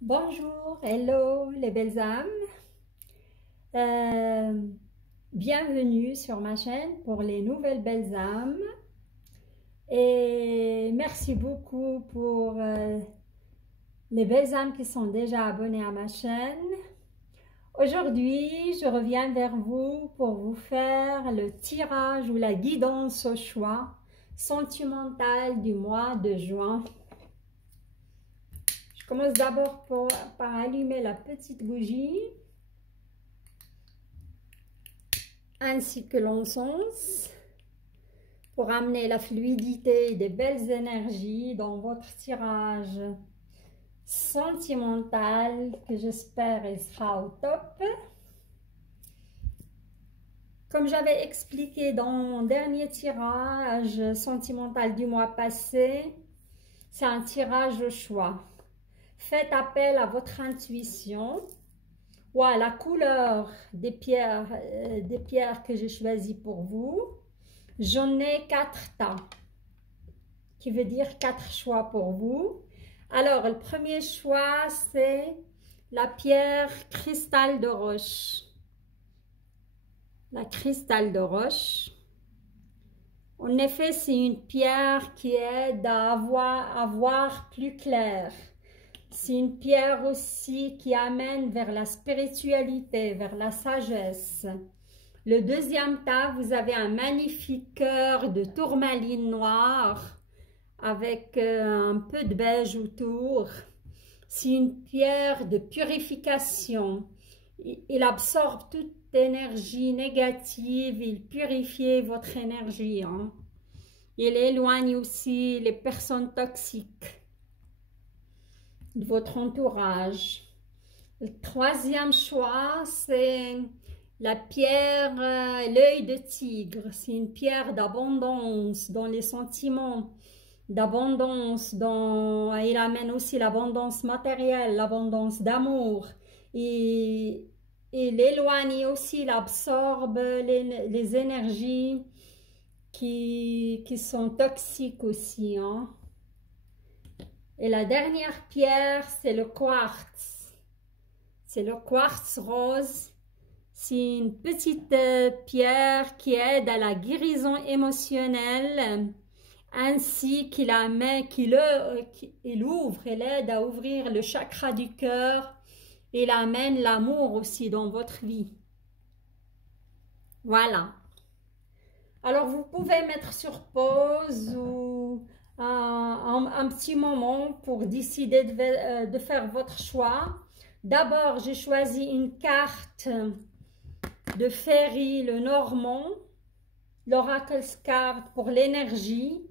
Bonjour, hello les belles âmes. Euh, Bienvenue sur ma chaîne pour les nouvelles belles âmes. Et merci beaucoup pour les belles âmes qui sont déjà abonnées à ma chaîne. Aujourd'hui, je reviens vers vous pour vous faire le tirage ou la guidance au choix sentimental du mois de juin. Je commence d'abord par allumer la petite bougie ainsi que l'encens pour amener la fluidité et des belles énergies dans votre tirage sentimental que j'espère il sera au top. Comme j'avais expliqué dans mon dernier tirage sentimental du mois passé, c'est un tirage au choix. Faites appel à votre intuition ou à la couleur des pierres que j'ai choisies pour vous. J'en ai 4 tas, qui veut dire 4 choix pour vous. Alors, le premier choix, c'est la pierre cristal de roche. La cristal de roche. En effet, c'est une pierre qui aide à voir plus clair. C'est une pierre aussi qui amène vers la spiritualité, vers la sagesse. Le deuxième tas, vous avez un magnifique cœur de tourmaline noire avec un peu de beige autour. C'est une pierre de purification. Il absorbe toute énergie négative, il purifie votre énergie. Il éloigne aussi les personnes toxiques de votre entourage. Le troisième choix, c'est la pierre l'œil de tigre. C'est une pierre d'abondance dans les sentiments, d'abondance. Il amène aussi l'abondance matérielle, l'abondance d'amour. Et il éloigne aussi, il absorbe les énergies qui sont toxiques aussi. Et la dernière pierre, c'est le quartz. C'est le quartz rose. C'est une petite pierre qui aide à la guérison émotionnelle, ainsi qu'il ouvre, elle aide à ouvrir le chakra du cœur. Il amène l'amour aussi dans votre vie. Voilà. Alors, vous pouvez mettre sur pause ou un petit moment pour décider de faire votre choix. D'abord, j'ai choisi une carte de Ferry le Normand, l'Oracle Card pour l'énergie.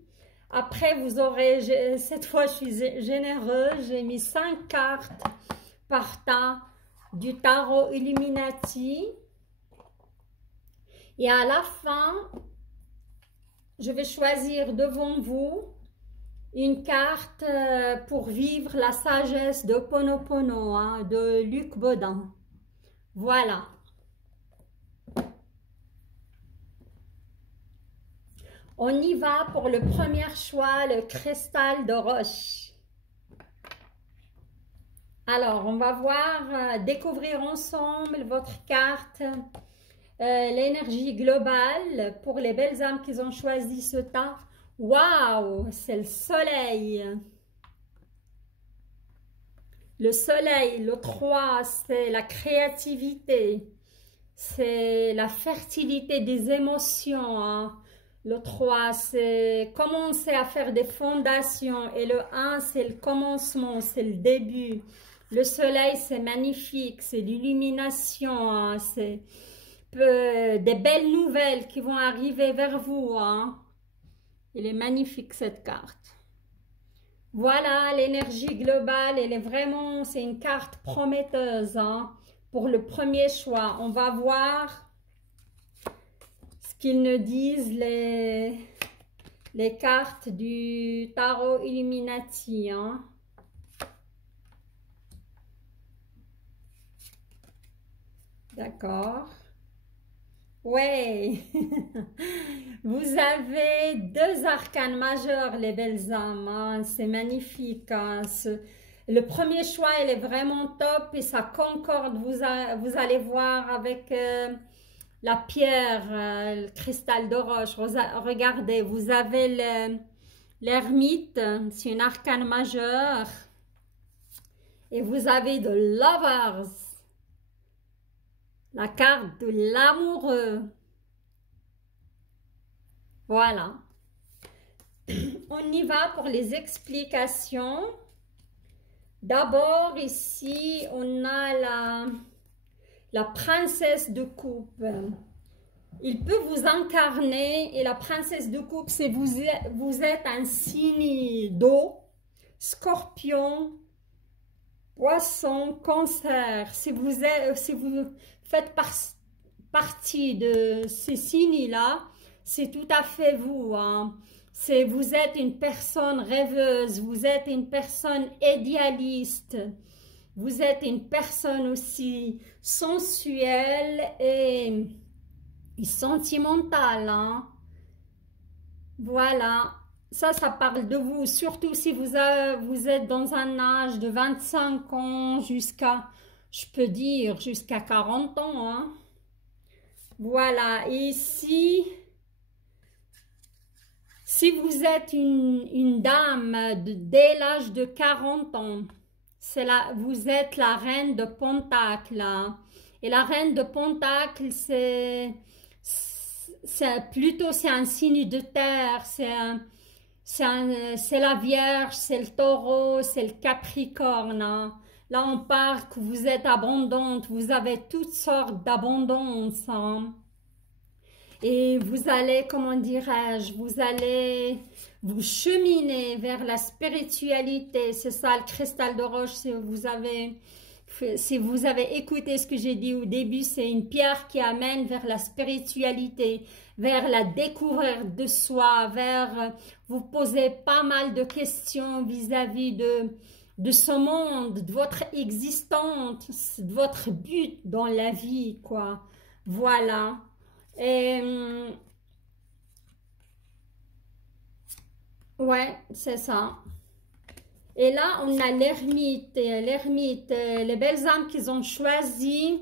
Après, vous aurez, cette fois je suis généreuse, j'ai mis 5 cartes par tas du tarot Illuminati. Et à la fin, je vais choisir devant vous une carte pour vivre la sagesse de Ho'oponopono de Luc Baudin. Voilà. On y va pour le premier choix, le cristal de roche. Alors, on va voir, découvrir ensemble votre carte, l'énergie globale pour les belles âmes qui ont choisi ce tas. Waouh, c'est le soleil. Le soleil, le 3, c'est la créativité, c'est la fertilité des émotions. Le 3, c'est commencer à faire des fondations. Et le 1, c'est le commencement, c'est le début. Le soleil, c'est magnifique, c'est l'illumination. C'est des belles nouvelles qui vont arriver vers vous. Il est magnifique cette carte. Voilà, l'énergie globale, elle est vraiment, c'est une carte prometteuse pour le premier choix. On va voir ce qu'ils nous disent les cartes du tarot Illuminati. D'accord. Ouais. Vous avez 2 arcanes majeurs, les belles âmes. C'est magnifique. Le premier choix, il est vraiment top et ça concorde, vous allez voir, avec la pierre, le cristal de roche. Regardez, vous avez l'ermite, c'est une arcane majeure. Et vous avez de Lovers, la carte de l'amoureux. Voilà. On y va pour les explications. D'abord, ici, on a la princesse de coupe. Il peut vous incarner et la princesse de coupe, c'est vous êtes un signe d'eau, scorpion, poisson, cancer. Si vous faites partie de ces signes-là, c'est tout à fait vous. Hein. Vous êtes une personne rêveuse, vous êtes une personne idéaliste, vous êtes une personne aussi sensuelle et sentimentale. Hein. Voilà, ça parle de vous, surtout si vous êtes dans un âge de 25 ans jusqu'à, je peux dire, jusqu'à 40 ans. Hein. Voilà, et ici... Si vous êtes une dame dès l'âge de 40 ans, vous êtes la reine de Pentacle. Hein. Et la reine de Pentacle, c'est un signe de terre, c'est la Vierge, c'est le Taureau, c'est le Capricorne. Hein. Là, on parle que vous êtes abondante, vous avez toutes sortes d'abondance. Hein. Et vous allez, comment dirais-je, vous allez vous cheminer vers la spiritualité. C'est ça le cristal de roche. Si vous avez écouté ce que j'ai dit au début, c'est une pierre qui amène vers la spiritualité, vers la découverte de soi, vous posez pas mal de questions vis-à-vis de ce monde, de votre existence, de votre but dans la vie, quoi. Voilà. Et, ouais, c'est ça. Et là, on a l'ermite. Les belles âmes qu'ils ont choisi,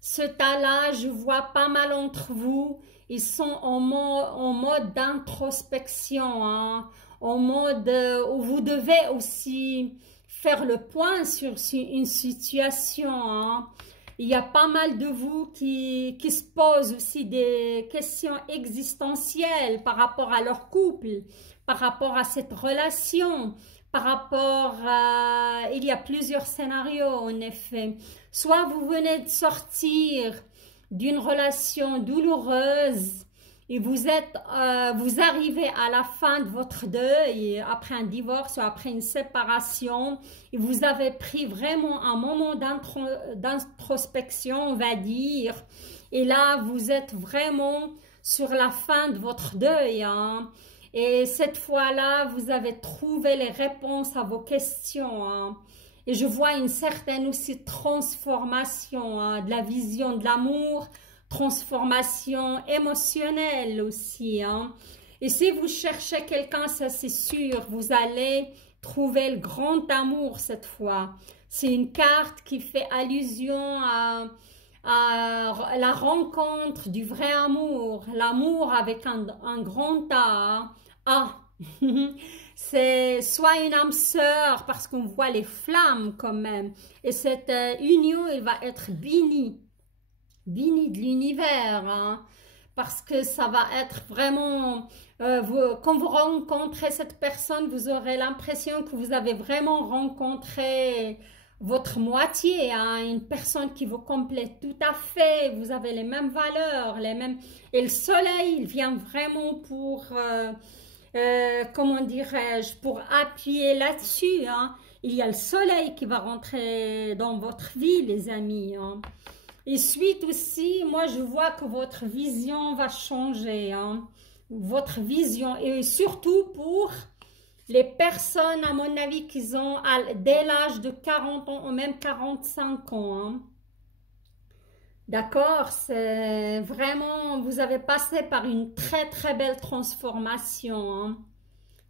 ce tas-là, je vois pas mal entre vous. Ils sont en mode d'introspection, hein, en mode où vous devez aussi faire le point sur une situation. Hein. Il y a pas mal de vous qui se posent aussi des questions existentielles par rapport à leur couple, par rapport à cette relation, par rapport à... Il y a plusieurs scénarios en effet. Soit vous venez de sortir d'une relation douloureuse et vous arrivez à la fin de votre deuil, après un divorce ou après une séparation, et vous avez pris vraiment un moment d'introspection, on va dire, et là, vous êtes vraiment sur la fin de votre deuil, hein. Et cette fois-là, vous avez trouvé les réponses à vos questions, hein. Et je vois une certaine aussi transformation, hein, de la vision de l'amour, transformation émotionnelle aussi. Hein. Et si vous cherchez quelqu'un, ça c'est sûr, vous allez trouver le grand amour cette fois. C'est une carte qui fait allusion à la rencontre du vrai amour, l'amour avec un grand A. Ah, c'est soit une âme sœur parce qu'on voit les flammes quand même. Et cette union, elle va être bénie de l'univers, hein, parce que ça va être vraiment, quand vous rencontrez cette personne, vous aurez l'impression que vous avez vraiment rencontré votre moitié, hein, une personne qui vous complète tout à fait, vous avez les mêmes valeurs, et le soleil, il vient vraiment pour, comment dirais-je, pour appuyer là-dessus, hein. Il y a le soleil qui va rentrer dans votre vie, les amis, hein. Et suite aussi, moi je vois que votre vision va changer, hein. Votre vision, et surtout pour les personnes, à mon avis, qui ont dès l'âge de 40 ans ou même 45 ans. Hein. D'accord, c'est vraiment, vous avez passé par une très très belle transformation, hein,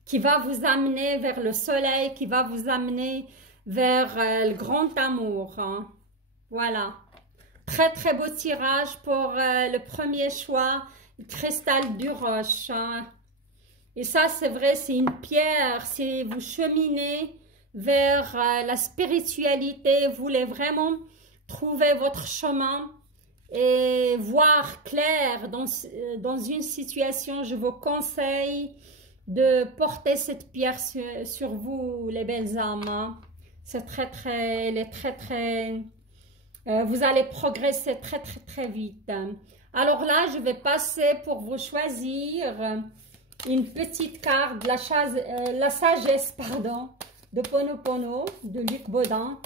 qui va vous amener vers le soleil, qui va vous amener vers le grand amour. Hein. Voilà. Très très beau tirage pour le premier choix, le cristal du roche. Hein. Et ça c'est vrai, c'est une pierre, si vous cheminez vers la spiritualité, vous voulez vraiment trouver votre chemin et voir clair dans une situation, je vous conseille de porter cette pierre sur vous, les belles âmes. Hein. C'est elle est très, vous allez progresser très vite. Alors là, je vais passer pour vous choisir une petite carte de la sagesse, pardon, de Ponopono, de Luc Baudin.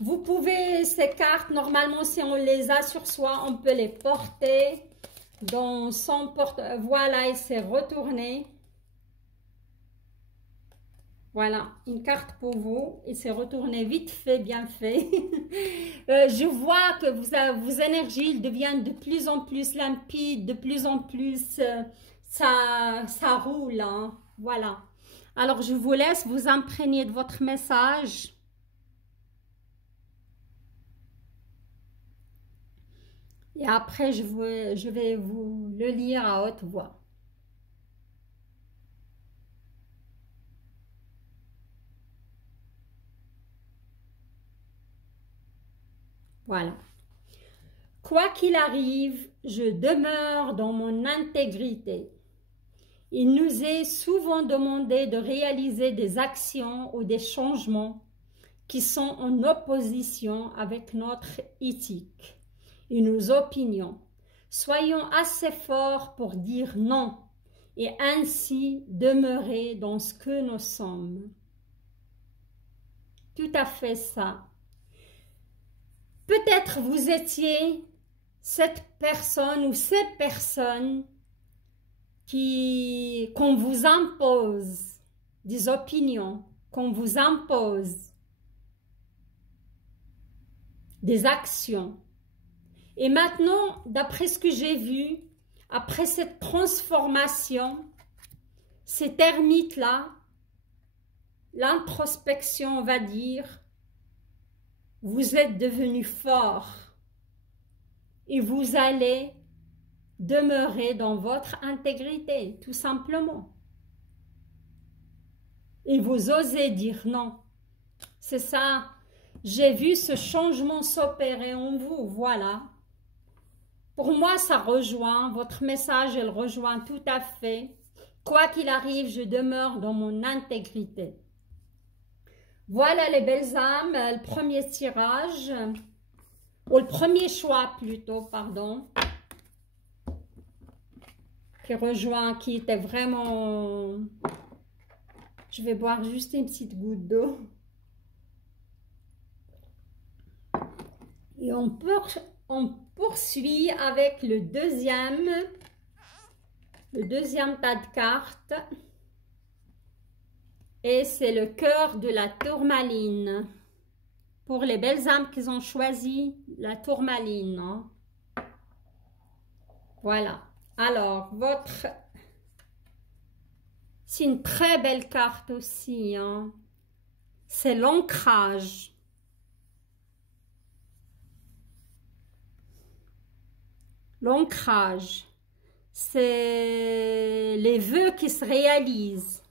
Vous pouvez, ces cartes, normalement, si on les a sur soi, on peut les porter dans son porte. Voilà, il s'est retourné. Voilà, une carte pour vous. Il s'est retourné vite fait, bien fait. Je vois que vos énergies deviennent de plus en plus limpides, de plus en plus, ça roule. Hein. Voilà. Alors, je vous laisse vous imprégner de votre message. Et après, je vais vous le lire à haute voix. Voilà. Quoi qu'il arrive, je demeure dans mon intégrité. Il nous est souvent demandé de réaliser des actions ou des changements qui sont en opposition avec notre éthique et nos opinions. Soyons assez forts pour dire non et ainsi demeurer dans ce que nous sommes. Tout à fait ça. Peut-être vous étiez cette personne ou ces personnes qu'on vous impose des opinions, qu'on vous impose des actions. Et maintenant, d'après ce que j'ai vu, après cette transformation, ces termites-là, l'introspection, on va dire, vous êtes devenus forts et vous allez demeurer dans votre intégrité, tout simplement. Et vous osez dire non. C'est ça. J'ai vu ce changement s'opérer en vous, voilà. Pour moi, ça rejoint, votre message, elle rejoint tout à fait. Quoi qu'il arrive, je demeure dans mon intégrité. Voilà les belles âmes, le premier tirage, ou le premier choix plutôt, pardon, qui rejoint, qui était vraiment... Je vais boire juste une petite goutte d'eau. Et on poursuit avec le deuxième tas de cartes. Et c'est le cœur de la tourmaline. Pour les belles âmes qui ont choisi la tourmaline. Hein. Voilà. Alors, c'est une très belle carte aussi. Hein. C'est l'ancrage. L'ancrage. C'est les vœux qui se réalisent.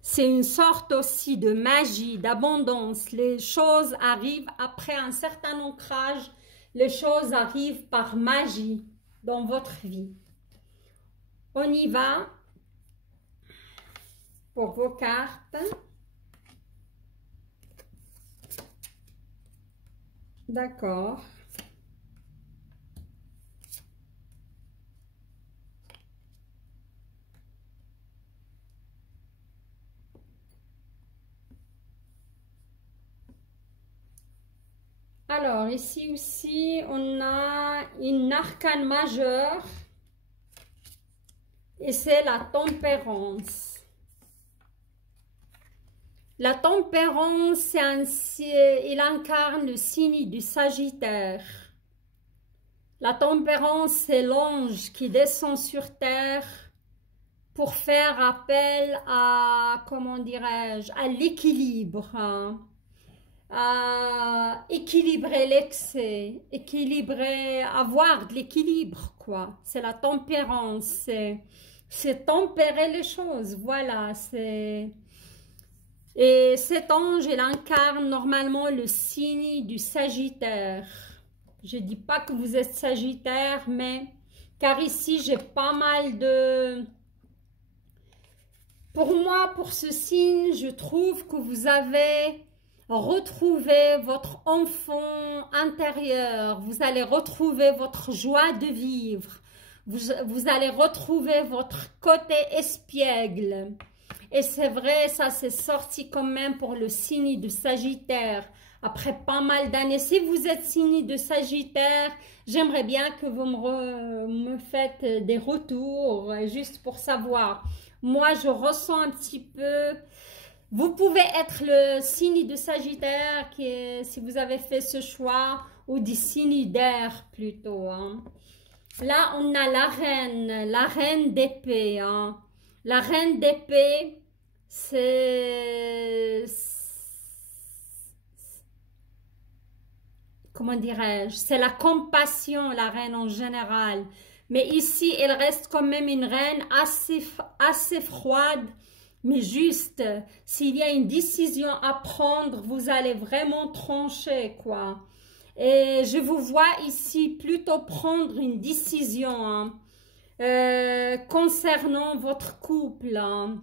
C'est une sorte aussi de magie, d'abondance. Les choses arrivent après un certain ancrage. Les choses arrivent par magie dans votre vie. On y va pour vos cartes. D'accord. Alors, ici aussi, on a une arcane majeure et c'est la tempérance. La tempérance, il incarne le signe du Sagittaire. La tempérance, c'est l'ange qui descend sur terre pour faire appel à, comment dirais-je, à l'équilibre, hein, à équilibrer l'excès, équilibrer, avoir de l'équilibre, quoi. C'est la tempérance, c'est tempérer les choses, voilà, c'est... Et cet ange, il incarne normalement le signe du Sagittaire. Je ne dis pas que vous êtes Sagittaire, mais car ici, j'ai pas mal de... Pour moi, pour ce signe, je trouve que vous avez retrouvé votre enfant intérieur. Vous allez retrouver votre joie de vivre. Vous allez retrouver votre côté espiègle. Et c'est vrai, ça c'est sorti quand même pour le signe de Sagittaire. Après pas mal d'années, si vous êtes signe de Sagittaire, j'aimerais bien que vous me faites des retours, juste pour savoir. Moi, je ressens un petit peu... Vous pouvez être le signe de Sagittaire, si vous avez fait ce choix, ou des signes d'air plutôt. Hein. Là, on a la reine d'épée. Hein. La reine d'épée, c'est... Comment dirais-je? C'est la compassion, la reine en général. Mais ici, elle reste quand même une reine assez froide, mais juste. S'il y a une décision à prendre, vous allez vraiment trancher, quoi. Et je vous vois ici plutôt prendre une décision, hein. Concernant votre couple, hein.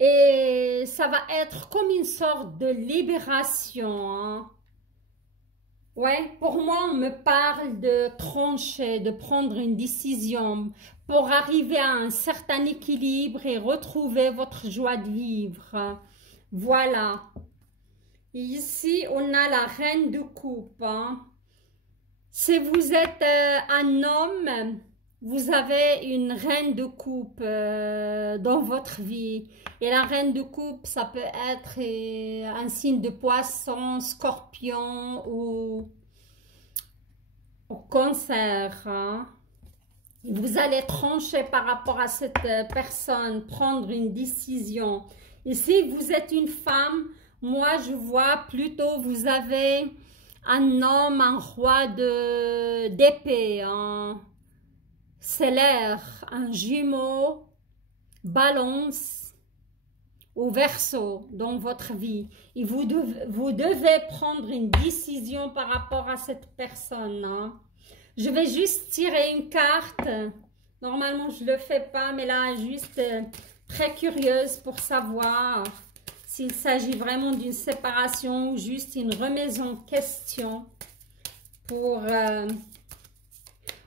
Et ça va être comme une sorte de libération, hein. Ouais, pour moi, on me parle de trancher, de prendre une décision pour arriver à un certain équilibre et retrouver votre joie de vivre. Voilà. Ici, on a la reine de coupe, hein. Si vous êtes un homme, vous avez une reine de coupe dans votre vie. Et la reine de coupe, ça peut être un signe de poisson, scorpion ou cancer. Hein. Vous allez trancher par rapport à cette personne, prendre une décision. Et si vous êtes une femme, moi je vois plutôt vous avez un homme, un roi d'épée, c'est l'air, un jumeau, balance au verseau dans votre vie. Et vous devez prendre une décision par rapport à cette personne. Hein. Je vais juste tirer une carte. Normalement, je ne le fais pas, mais là, juste très curieuse pour savoir s'il s'agit vraiment d'une séparation ou juste une remise en question pour...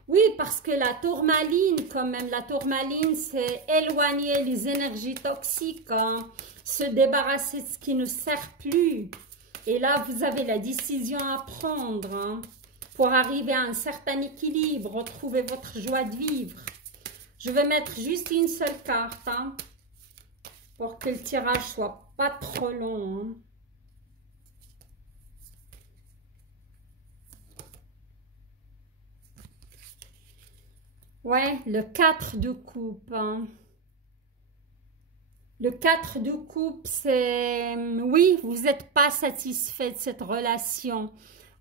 Oui, parce que la tourmaline, quand même, la tourmaline, c'est éloigner les énergies toxiques, hein, se débarrasser de ce qui ne sert plus. Et là, vous avez la décision à prendre, hein, pour arriver à un certain équilibre, retrouver votre joie de vivre. Je vais mettre juste une seule carte, hein, pour que le tirage soit pas trop long. Hein. Ouais, le 4 de coupe. Hein. Le 4 de coupe, c'est... Oui, vous n'êtes pas satisfait de cette relation.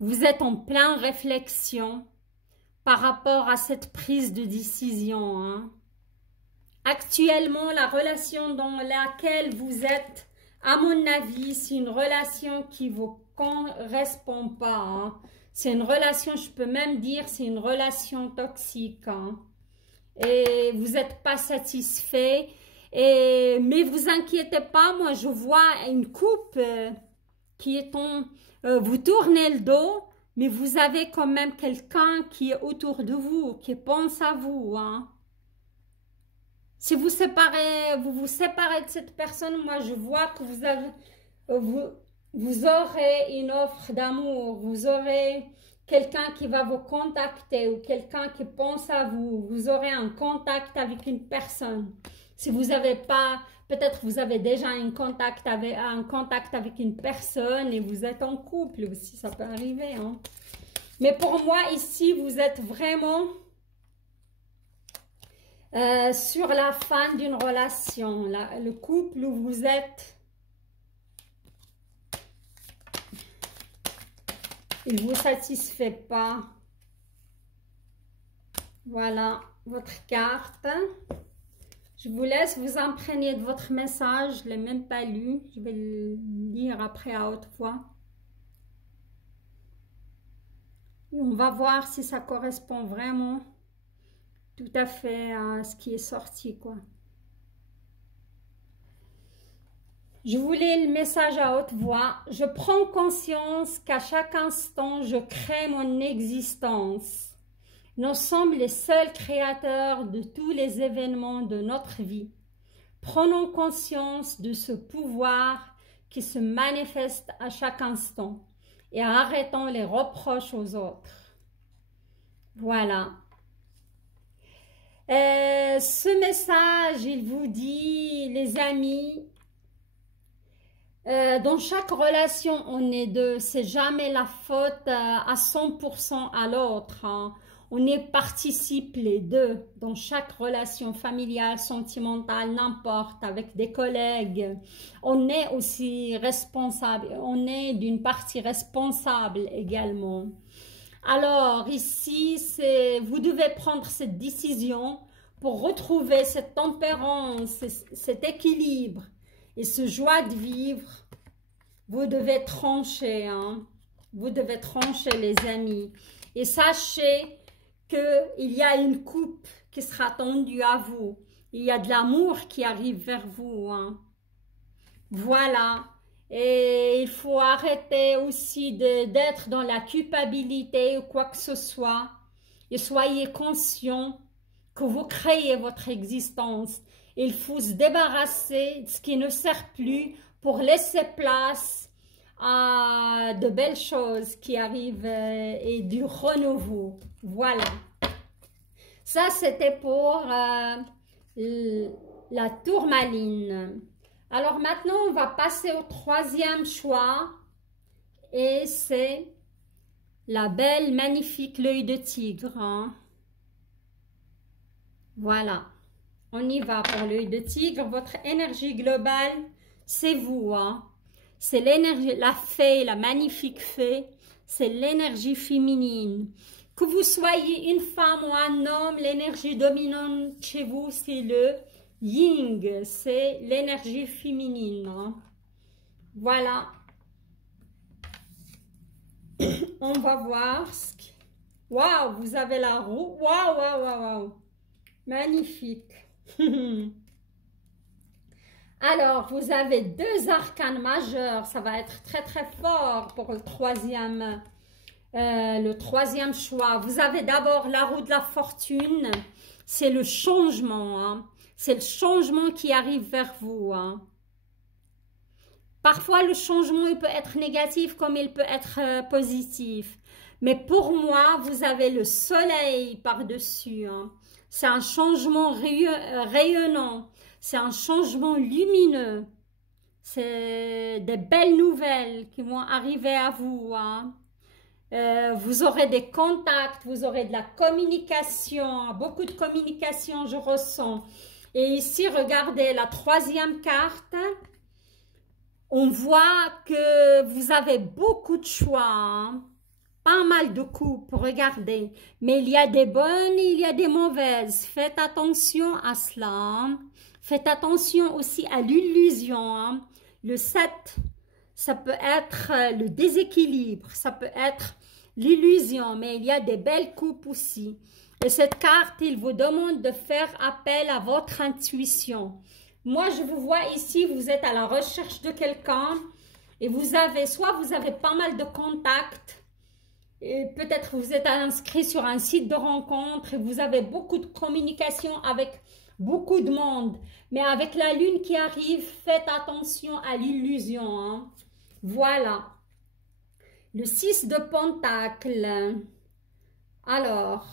Vous êtes en pleine réflexion par rapport à cette prise de décision. Hein. Actuellement, la relation dans laquelle vous êtes, à mon avis, c'est une relation qui ne vous correspond pas. Hein. C'est une relation, je peux même dire, c'est une relation toxique. Hein. Et vous n'êtes pas satisfait. Mais vous inquiétez pas, moi je vois une coupe qui est vous tournez le dos, mais vous avez quand même quelqu'un qui est autour de vous, qui pense à vous. Hein. Si vous vous séparez de cette personne, moi je vois que vous aurez une offre d'amour, vous aurez quelqu'un qui va vous contacter ou quelqu'un qui pense à vous, vous aurez un contact avec une personne. Si vous n'avez pas, peut-être vous avez déjà un contact avec une personne et vous êtes en couple aussi, ça peut arriver. Hein. Mais pour moi ici, vous êtes vraiment sur la fin d'une relation, le couple où vous êtes, il ne vous satisfait pas. Voilà votre carte. Je vous laisse vous imprégner de votre message. Je ne l'ai même pas lu. Je vais le lire après à haute voix. Et on va voir si ça correspond vraiment tout à fait à ce qui est sorti, quoi. Je vous lis le message à haute voix. Je prends conscience qu'à chaque instant, je crée mon existence. Nous sommes les seuls créateurs de tous les événements de notre vie. Prenons conscience de ce pouvoir qui se manifeste à chaque instant et arrêtons les reproches aux autres. Voilà. Ce message, il vous dit, les amis, dans chaque relation, on est deux. C'est jamais la faute à 100% à l'autre, hein. On y participe les deux dans chaque relation familiale, sentimentale, n'importe, avec des collègues. On est aussi responsable, on est d'une partie responsable également. Alors ici, vous devez prendre cette décision pour retrouver cette tempérance, cet équilibre et ce joie de vivre. Vous devez trancher, hein? Vous devez trancher les amis. Et sachez qu'il y a une coupe qui sera tendue à vous. Il y a de l'amour qui arrive vers vous, hein. Voilà. Et il faut arrêter aussi d'être dans la culpabilité ou quoi que ce soit. Et soyez conscient que vous créez votre existence. Il faut se débarrasser de ce qui ne sert plus pour laisser place à de belles choses qui arrivent et du renouveau. Voilà. Ça, c'était pour la tourmaline. Alors maintenant, on va passer au troisième choix. Et c'est la belle, magnifique l'œil de tigre, hein. Voilà. On y va pour l'œil de tigre. Votre énergie globale, c'est vous, hein. C'est l'énergie, la fée, la magnifique fée. C'est l'énergie féminine. Que vous soyez une femme ou un homme, l'énergie dominante chez vous, c'est le Yin. C'est l'énergie féminine, hein. Voilà. On va voir. Waouh, vous avez la roue. Waouh, waouh, waouh, waouh. Magnifique. Alors, vous avez deux arcanes majeurs. Ça va être très, très fort pour le troisième choix. Vous avez d'abord la roue de la fortune. C'est le changement, hein. C'est le changement qui arrive vers vous, hein. Parfois, le changement, il peut être négatif comme il peut être positif. Mais pour moi, vous avez le soleil par-dessus, hein. C'est un changement rayonnant. C'est un changement lumineux. C'est des belles nouvelles qui vont arriver à vous, hein. Vous aurez des contacts, vous aurez de la communication, beaucoup de communication, je ressens. Et ici, regardez la troisième carte. On voit que vous avez beaucoup de choix, hein. Pas mal de coupes, regardez. Mais il y a des bonnes, il y a des mauvaises. Faites attention à cela. Faites attention aussi à l'illusion, hein. Le 7, ça peut être le déséquilibre, ça peut être l'illusion, mais il y a des belles coupes aussi. Et cette carte, il vous demande de faire appel à votre intuition. Moi, je vous vois ici, vous êtes à la recherche de quelqu'un et soit vous avez pas mal de contacts, et peut-être vous êtes inscrit sur un site de rencontre et vous avez beaucoup de communication avec beaucoup de monde. Mais avec la lune qui arrive, faites attention à l'illusion, hein. Voilà. Le 6 de Pentacles. Alors,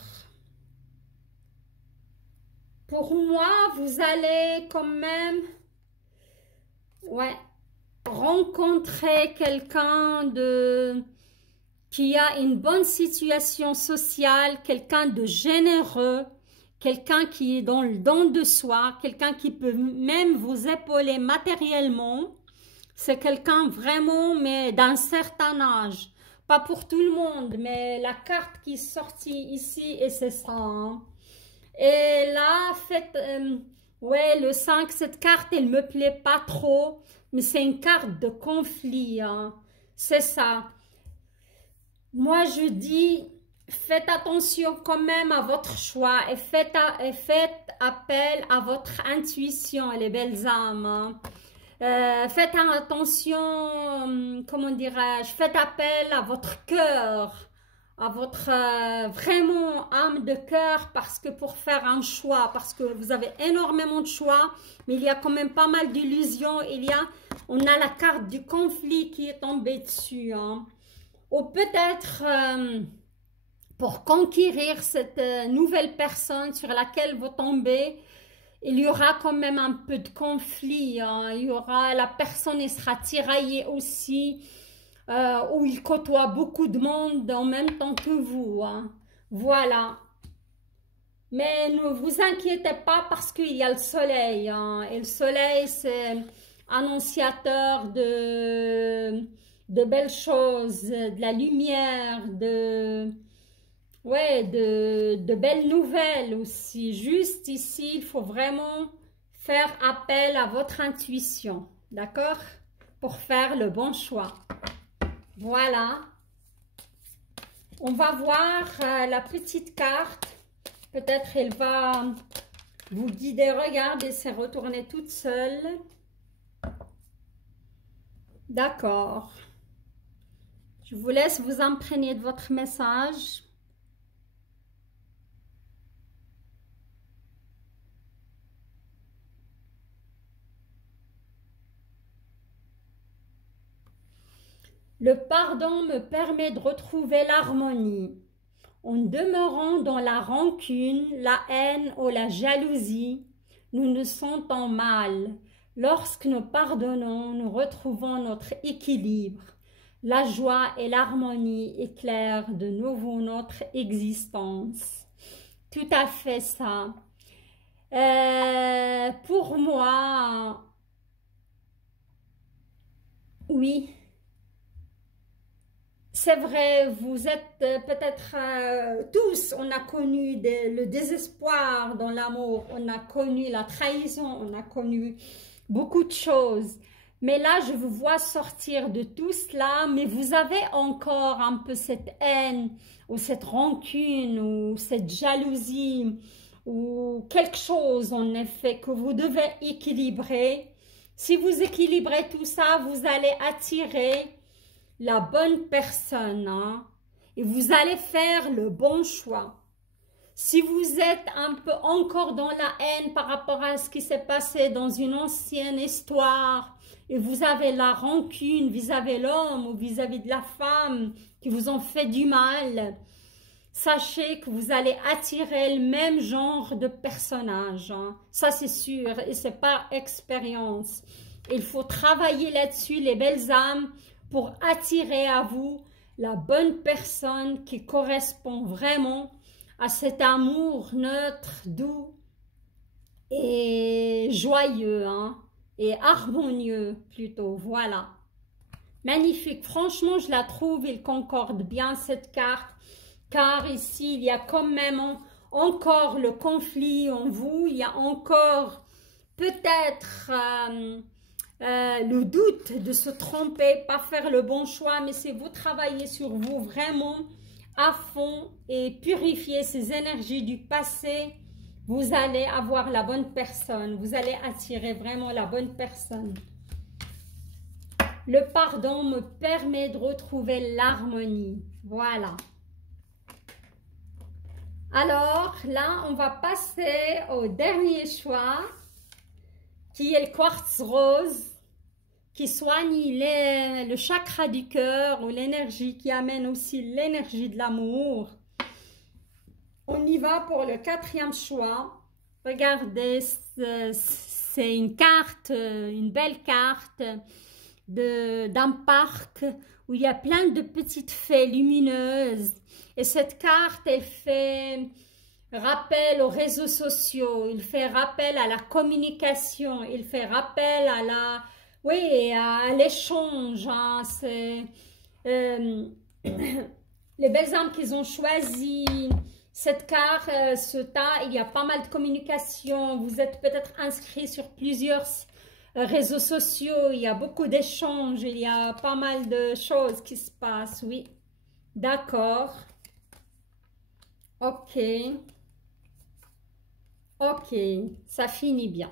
pour moi, vous allez quand même rencontrer quelqu'un qui a une bonne situation sociale, quelqu'un de généreux, quelqu'un qui est dans le don de soi, quelqu'un qui peut même vous épauler matériellement. C'est quelqu'un vraiment, mais d'un certain âge. Pas pour tout le monde, mais la carte qui est sortie ici, et c'est ça. Hein. Et là, faites, ouais, le 5, cette carte, elle me plaît pas trop, mais c'est une carte de conflit. Hein. C'est ça. Moi, je dis, faites attention quand même à votre choix et faites appel à votre intuition, les belles âmes. Hein. Faites attention, comment dirais-je, faites appel à votre cœur, à votre vraiment âme de cœur, parce que pour faire un choix, parce que vous avez énormément de choix, mais il y a quand même pas mal d'illusions. On a la carte du conflit qui est tombée dessus. Hein. Ou peut-être pour conquérir cette nouvelle personne sur laquelle vous tombez, il y aura quand même un peu de conflit. Hein. Il y aura, la personne sera tiraillée aussi, où il côtoie beaucoup de monde en même temps que vous. Hein. Voilà. Mais ne vous inquiétez pas parce qu'il y a le soleil. Hein. Et le soleil, c'est annonciateur de belles choses, de la lumière, ouais, de belles nouvelles aussi. Juste ici, il faut vraiment faire appel à votre intuition, d'accord? Pour faire le bon choix. Voilà. On va voir la petite carte. Peut-être elle va vous guider. Regardez, c'est retourné toute seule. D'accord. Je vous laisse vous imprégner de votre message. Le pardon me permet de retrouver l'harmonie. En demeurant dans la rancune, la haine ou la jalousie, nous nous sentons mal. Lorsque nous pardonnons, nous retrouvons notre équilibre. La joie et l'harmonie éclairent de nouveau notre existence. Tout à fait ça. Pour moi, oui. C'est vrai, vous êtes peut-être tous, on a connu le désespoir dans l'amour, on a connu la trahison, on a connu beaucoup de choses. Mais là, je vous vois sortir de tout cela, mais vous avez encore un peu cette haine, ou cette rancune, ou cette jalousie, ou quelque chose en effet que vous devez équilibrer. Si vous équilibrez tout ça, vous allez attirer la bonne personne, hein, et vous allez faire le bon choix. Si vous êtes un peu encore dans la haine par rapport à ce qui s'est passé dans une ancienne histoire, et vous avez la rancune vis-à-vis de l'homme ou vis-à-vis de la femme qui vous ont fait du mal, sachez que vous allez attirer le même genre de personnage, hein. Ça c'est sûr, et c'est par expérience. Il faut travailler là-dessus, les belles âmes, pour attirer à vous la bonne personne qui correspond vraiment à cet amour neutre, doux et joyeux, hein, et harmonieux plutôt, voilà. Magnifique, franchement je la trouve, il concorde bien cette carte, car ici il y a quand même encore le conflit en vous, il y a encore peut-être le doute de se tromper, pas faire le bon choix, mais c'est vous travailler sur vous vraiment à fond et purifier ces énergies du passé, vous allez avoir la bonne personne, vous allez attirer vraiment la bonne personne. Le pardon me permet de retrouver l'harmonie, voilà. Alors là, on va passer au dernier choix, qui est le quartz rose, qui soigne le chakra du cœur ou l'énergie, qui amène aussi l'énergie de l'amour. On y va pour le quatrième choix. Regardez, c'est une carte, une belle carte d'un parc où il y a plein de petites fées lumineuses. Et cette carte, elle fait rappel aux réseaux sociaux, il fait rappel à la communication, il fait rappel à la, oui, à l'échange. Hein, c'est les belles âmes qu'ils ont choisi. Cette carte, ce tas, il y a pas mal de communication. Vous êtes peut-être inscrit sur plusieurs réseaux sociaux. Il y a beaucoup d'échanges. Il y a pas mal de choses qui se passent. Oui, d'accord. Ok. Ok, ça finit bien.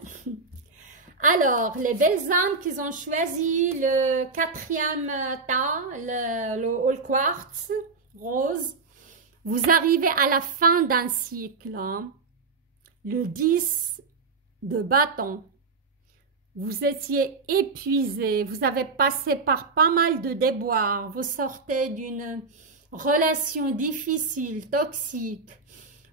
Alors, les belles âmes qu'ils ont choisi le quatrième tas, le All Quartz rose. Vous arrivez à la fin d'un cycle, hein. Le 10 de bâton. Vous étiez épuisé, vous avez passé par pas mal de déboires, vous sortez d'une relation difficile, toxique,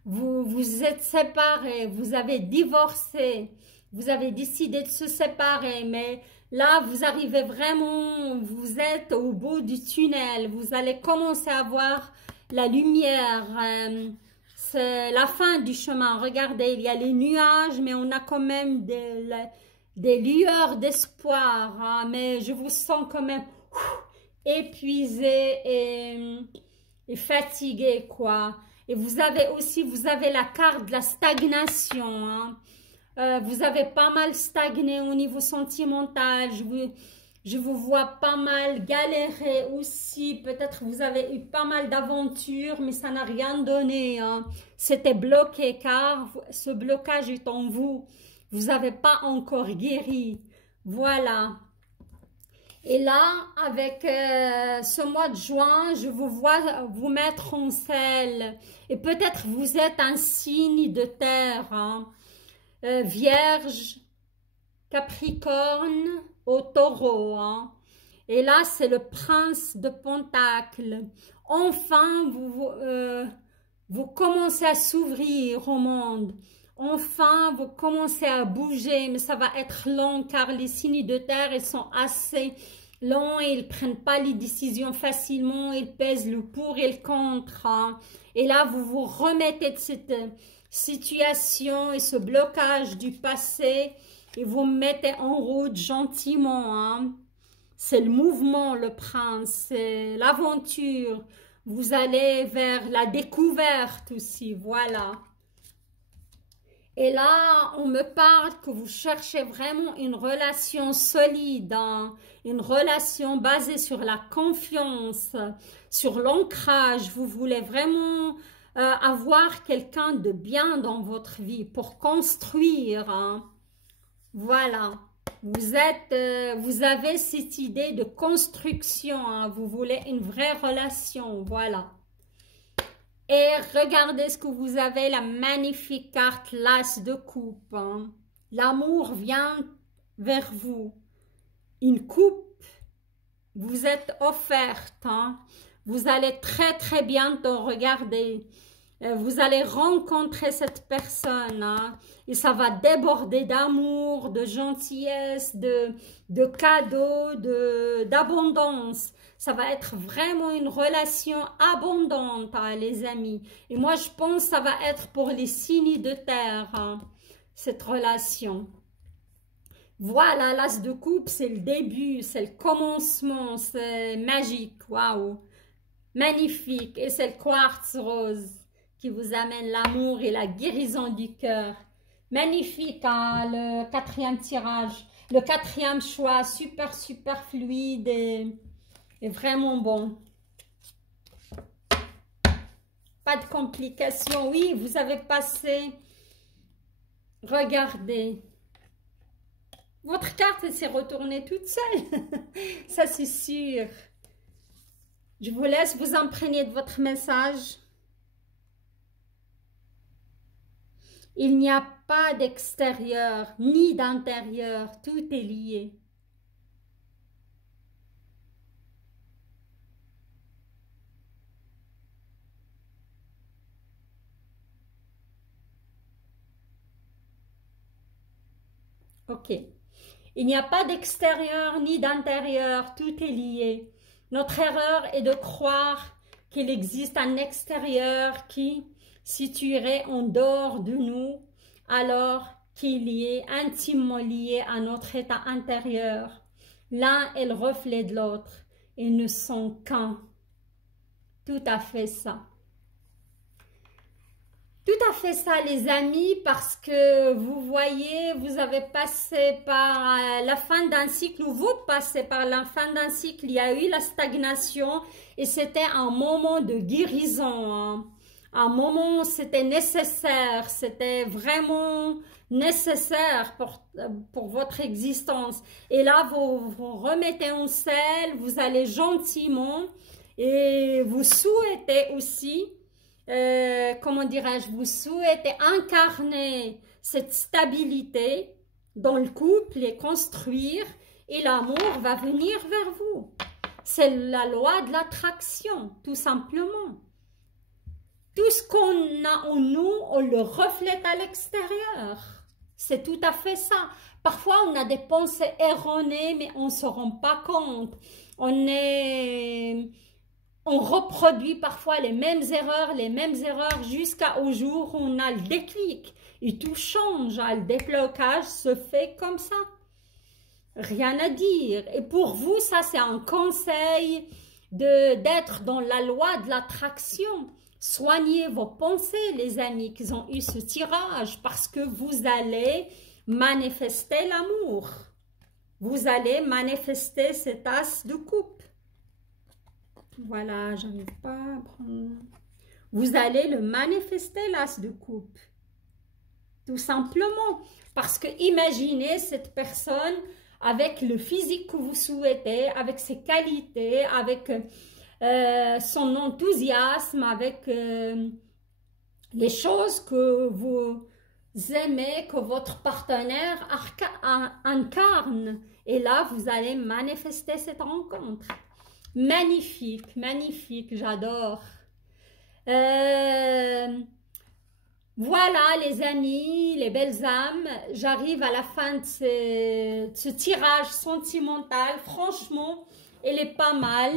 vous vous êtes séparés, vous avez divorcé, vous avez décidé de se séparer, mais là vous arrivez vraiment, vous êtes au bout du tunnel, vous allez commencer à voir la lumière, c'est la fin du chemin. Regardez, il y a les nuages, mais on a quand même des lueurs d'espoir, hein, mais je vous sens quand même épuisé et fatigué, quoi. Et vous avez aussi, vous avez la carte de la stagnation, hein. Vous avez pas mal stagné au niveau sentimental, je vous vois pas mal galérer aussi. Peut-être vous avez eu pas mal d'aventures, mais ça n'a rien donné, hein. C'était bloqué car ce blocage est en vous. Vous n'avez pas encore guéri. Voilà. Et là, avec ce mois de juin, je vous vois vous mettre en selle. Et peut-être vous êtes un signe de terre, hein. Vierge, Capricorne, au taureau, hein. Et là c'est le prince de Pentacles. Enfin vous commencez à s'ouvrir au monde, enfin vous commencez à bouger, mais ça va être long car les signes de terre ils sont assez longs et ils prennent pas les décisions facilement, ils pèsent le pour et le contre, hein. Et là vous vous remettez de cette situation et ce blocage du passé et vous mettez en route gentiment, hein. C'est le mouvement, le prince, c'est l'aventure. Vous allez vers la découverte aussi, voilà. Et là, on me parle que vous cherchez vraiment une relation solide, hein, une relation basée sur la confiance, sur l'ancrage. Vous voulez vraiment avoir quelqu'un de bien dans votre vie pour construire, hein. Voilà, vous avez cette idée de construction, hein. Vous voulez une vraie relation, voilà. Et regardez ce que vous avez, la magnifique carte, l'as de coupe, hein. L'amour vient vers vous. Une coupe vous êtes offerte, hein. Vous allez très bientôt regarder. Vous allez rencontrer cette personne, hein, et ça va déborder d'amour, de gentillesse, de cadeaux, d'abondance. Ça va être vraiment une relation abondante, hein, les amis. Et moi, je pense que ça va être pour les signes de terre, hein, cette relation. Voilà, l'as de coupe, c'est le début, c'est le commencement, c'est magique, waouh, magnifique. Et c'est le quartz rose qui vous amène l'amour et la guérison du cœur. Magnifique, hein, le quatrième tirage, le quatrième choix, super fluide et vraiment bon. Pas de complications. Oui, vous avez passé, regardez. Votre carte s'est retournée toute seule. Ça, c'est sûr. Je vous laisse vous imprégner de votre message. Il n'y a pas d'extérieur ni d'intérieur. Tout est lié. Ok. Il n'y a pas d'extérieur ni d'intérieur. Tout est lié. Notre erreur est de croire qu'il existe un extérieur qui si tu irais en dehors de nous, alors qu'il y est intimement lié à notre état intérieur. L'un est le reflet de l'autre. Ils ne sont qu'un. Tout à fait ça. Tout à fait ça, les amis, parce que vous voyez, vous avez passé par la fin d'un cycle, ou vous passez par la fin d'un cycle, il y a eu la stagnation et c'était un moment de guérison, hein. Un moment où c'était nécessaire, c'était vraiment nécessaire pour votre existence. Et là, vous remettez en selle, vous allez gentiment et vous souhaitez aussi comment dirais-je, vous souhaitez incarner cette stabilité dans le couple et construire, et l'amour va venir vers vous. C'est la loi de l'attraction, tout simplement. Tout ce qu'on a en nous, on le reflète à l'extérieur. C'est tout à fait ça. Parfois, on a des pensées erronées, mais on ne se rend pas compte. On reproduit parfois les mêmes erreurs jusqu'au jour où on a le déclic. Et tout change, le déblocage se fait comme ça. Rien à dire. Et pour vous, ça c'est un conseil d'être dans la loi de l'attraction. Soignez vos pensées, les amis, qui ont eu ce tirage, parce que vous allez manifester l'amour. Vous allez manifester cet as de coupe. Voilà, j'arrive pas à prendre. Vous allez le manifester, l'as de coupe. Tout simplement. Parce que imaginez cette personne avec le physique que vous souhaitez, avec ses qualités, avec son enthousiasme, avec les choses que vous aimez, que votre partenaire incarne. Et là, vous allez manifester cette rencontre. Magnifique, magnifique, j'adore. Voilà les amis, les belles âmes, j'arrive à la fin de ce tirage sentimental. Franchement, il est pas mal.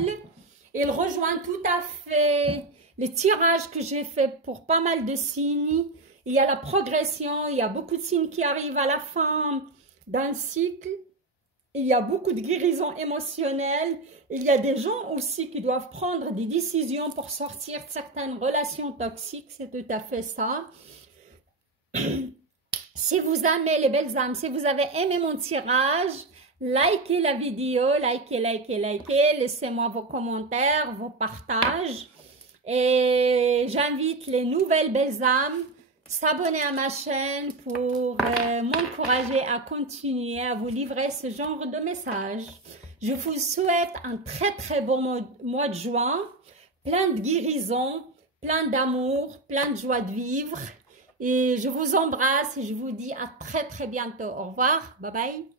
Il rejoint tout à fait les tirages que j'ai fait pour pas mal de signes. Il y a la progression, il y a beaucoup de signes qui arrivent à la fin d'un cycle. Il y a beaucoup de guérison émotionnelle. Il y a des gens aussi qui doivent prendre des décisions pour sortir de certaines relations toxiques. C'est tout à fait ça. Si vous aimez les belles âmes, si vous avez aimé mon tirage, likez la vidéo, likez. Laissez-moi vos commentaires, vos partages. Et j'invite les nouvelles belles âmes s'abonner à ma chaîne pour m'encourager à continuer à vous livrer ce genre de messages. Je vous souhaite un très bon mois de juin, plein de guérison, plein d'amour, plein de joie de vivre. Et je vous embrasse et je vous dis à très bientôt. Au revoir, bye bye.